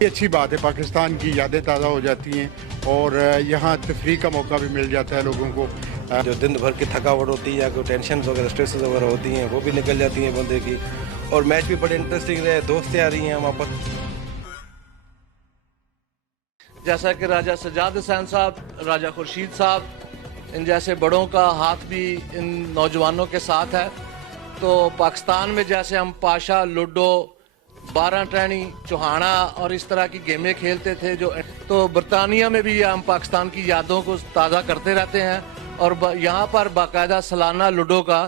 ये अच्छी बात है, पाकिस्तान की यादें ताज़ा हो जाती हैं और यहाँ तफरीह का मौका भी मिल जाता है लोगों को। जो दिन भर की थकावट होती है या कोई टेंशन वगैरह स्ट्रेस वगैरह होती हैं वो भी निकल जाती हैं बंदे की, और मैच भी बड़े इंटरेस्टिंग रहे, दोस्तें आ रही हैं वहाँ पर। जैसा कि राजा सजाद हुसैन साहब, राजा खुर्शीद साहब, इन जैसे बड़ों का हाथ भी इन नौजवानों के साथ है। तो पाकिस्तान में जैसे हम पाशा, लूडो, 12 टहनी, चौहाना और इस तरह की गेमें खेलते थे, तो बरतानिया में भी हम पाकिस्तान की यादों को ताज़ा करते रहते हैं। और यहाँ पर बाकायदा सालाना लूडो का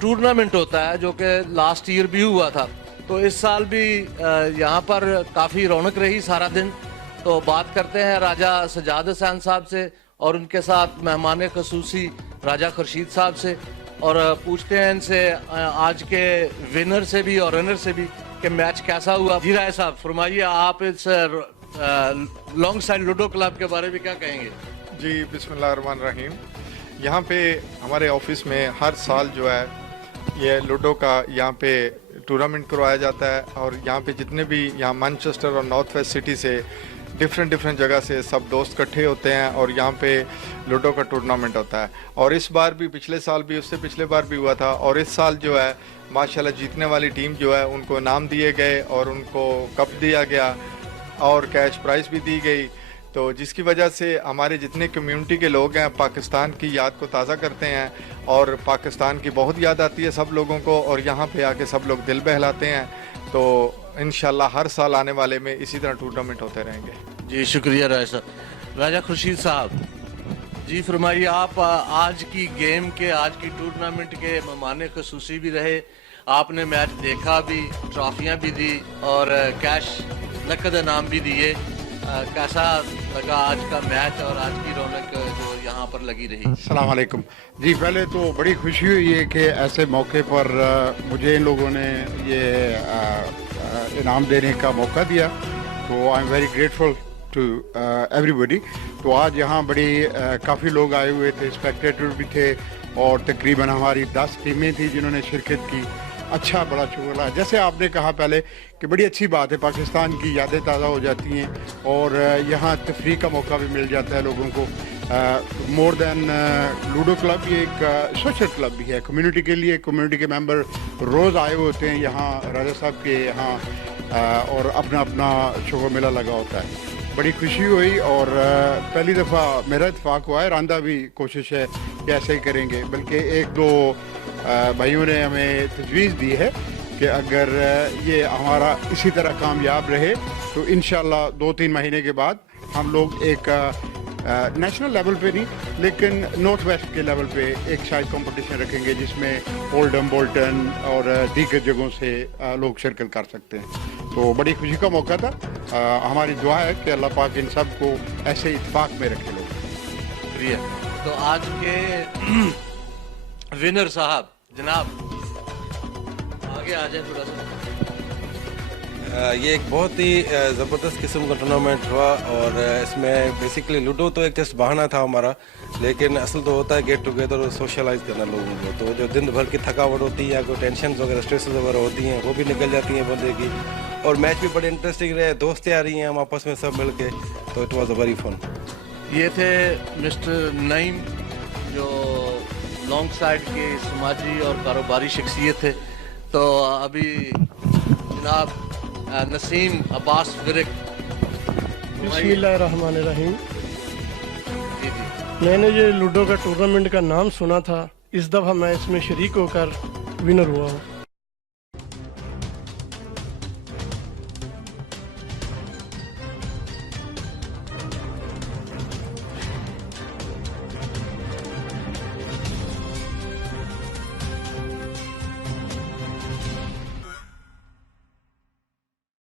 टूर्नामेंट होता है जो कि लास्ट ईयर भी हुआ था। तो इस साल भी यहाँ पर काफ़ी रौनक रही सारा दिन। तो बात करते हैं राजा सजाद हुसैन साहब से और उनके साथ मेहमान खसूसी राजा खुर्शीद साहब से, और पूछते हैं इनसे आज के विनर से भी और रनर से भी कि मैच कैसा हुआ। जी राय साहब फरमाइए, आप इस लॉन्ग साइड लूडो क्लब के बारे में क्या कहेंगे? जी बिस्मिल्लाहिर्रहमानिर्रहीम। यहाँ पे हमारे ऑफिस में हर साल जो है ये लूडो का यहाँ पे टूर्नामेंट करवाया जाता है, और यहाँ पे जितने भी यहाँ मैनचेस्टर और नॉर्थ वेस्ट सिटी से डिफरेंट जगह से सब दोस्त इकट्ठे होते हैं और यहाँ पे लूडो का टूर्नामेंट होता है। और इस बार भी, पिछले साल भी, उससे पिछले बार भी हुआ था, और इस साल जो है माशाल्लाह जीतने वाली टीम जो है उनको इनाम दिए गए और उनको कप दिया गया और कैश प्राइज़ भी दी गई। तो जिसकी वजह से हमारे जितने कम्युनिटी के लोग हैं पाकिस्तान की याद को ताज़ा करते हैं, और पाकिस्तान की बहुत याद आती है सब लोगों को, और यहाँ पे आके सब लोग दिल बहलाते हैं। तो इंशाल्लाह हर साल आने वाले में इसी तरह टूर्नामेंट होते रहेंगे। जी शुक्रिया राजा साहब। राजा खुर्शीद साहब जी फरमाइए, आप आज की गेम के, आज की टूर्नामेंट के मेहमान खसूसी भी रहे, आपने मैच देखा भी, ट्रॉफियाँ भी दी और कैश नकद इनाम भी दिए। कैसा लगा आज का मैच और आज की रौनक जो यहाँ पर लगी रही? अस्सलाम वालेकुम जी। पहले तो बड़ी खुशी हुई है कि ऐसे मौके पर मुझे इन लोगों ने ये इनाम देने का मौका दिया, तो I am very grateful to everybody. तो आज यहाँ बड़ी काफ़ी लोग आए हुए थे, स्पेक्टेटर भी थे, और तकरीबन हमारी 10 टीमें थी जिन्होंने शिरकत की। अच्छा, बड़ा शुक्रिया। जैसे आपने कहा पहले कि बड़ी अच्छी बात है, पाकिस्तान की यादें ताज़ा हो जाती हैं और यहाँ तफरीह का मौका भी मिल जाता है लोगों को। मोर देन लूडो क्लब, ये एक सोशल क्लब भी है कम्युनिटी के लिए। कम्युनिटी के मेंबर रोज़ आए हुए होते हैं यहाँ राजा साहब के यहाँ, और अपना अपना शोर मेला लगा होता है। बड़ी खुशी हुई, और पहली दफ़ा मेरा इत्तेफाक हुआ है। रांदा भी कोशिश है कि ऐसे ही करेंगे, बल्कि एक दो भाइयों ने हमें तजवीज़ दी है कि अगर ये हमारा इसी तरह कामयाब रहे तो इंशाल्लाह 2-3 महीने के बाद हम लोग एक नेशनल लेवल पे नहीं लेकिन नॉर्थ वेस्ट के लेवल पे एक शायद कंपटीशन रखेंगे जिसमें ओल्डम, बोल्टन और दीगर जगहों से लोग शिरकत कर सकते हैं। तो बड़ी खुशी का मौका था। हमारी दुआ है कि अल्लाह पाक इन सब को ऐसे इत्तेफाक में रखे लोग। शुक्रिया। तो आज के विनर साहब जनाब आगे आ जाए थोड़ा सा। ये एक बहुत ही ज़बरदस्त किस्म का टूर्नामेंट हुआ, और इसमें बेसिकली लूडो तो एक जस्ट बहाना था हमारा, लेकिन असल तो होता है गेट टुगेदर और सोशलाइज करना लोगों को। तो जो दिन भर की थकावट होती है या कोई टेंशन वगैरह स्ट्रेस वगैरह होती हैं वो भी निकल जाती हैं बंदे की, और मैच भी बड़े इंटरेस्टिंग रहे, दोस्तें आ रही हैं हम आपस में सब मिल के। तो it was a very fun. ये थे मिस्टर नईम जो लॉन्ग साइड के समाजी और कारोबारी शख्सियत थे। तो अभी जनाब नसीम अब्बास विरक। बिस्मिल्लाहिर्रहमानिर्रहीम। जी जी, मैंने ये लूडो का टूर्नामेंट का नाम सुना था, इस दफ़ा मैं इसमें शरीक होकर विनर हुआ हूँ।